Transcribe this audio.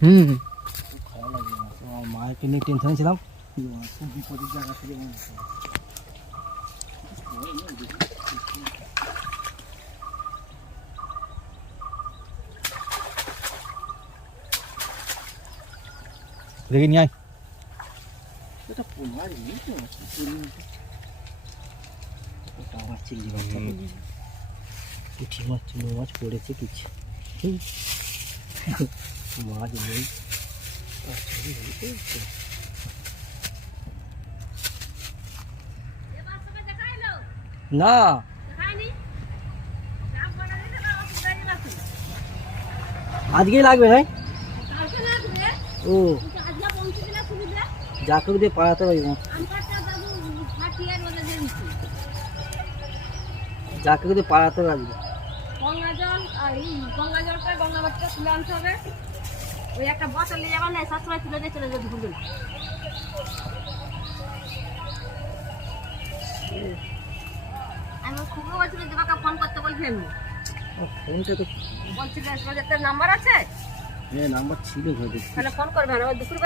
খুব খারাপ লাগে আমার মায়েরকে নিয়ে টেনশনে ছিলাম, খুব বিপদের জায়গা থেকে দেখে নিয়ে আয়। এটা মাছ নেই তো, মাছ চিংড়ি মাছ, পুঁটি মাছ, চুনো মাছ পড়েছে কিছু, মাছ নেই। না আজকেই লাগবে ভাই। ও যাকে দিয়ে পাড়াতে পারি, যাকে দিয়ে পাড়াতে পারবে। গঙ্গা জল আর এই গঙ্গা জলটা গঙ্গা বাটিটা তুলে আনতে হবে, ওই একটা বোতল নিয়ে যাবেন না, সবসময় তুলে দিয়ে চলে যাবে ভুলবেন। আমি খুব বলছিল দেবাকে ফোন করতে বলছি, আমি ফোনটা তো বলছি নাম্বার আছে, হ্যাঁ নাম্বার ছিল, তাহলে ফোন করবেন ওই দুপুর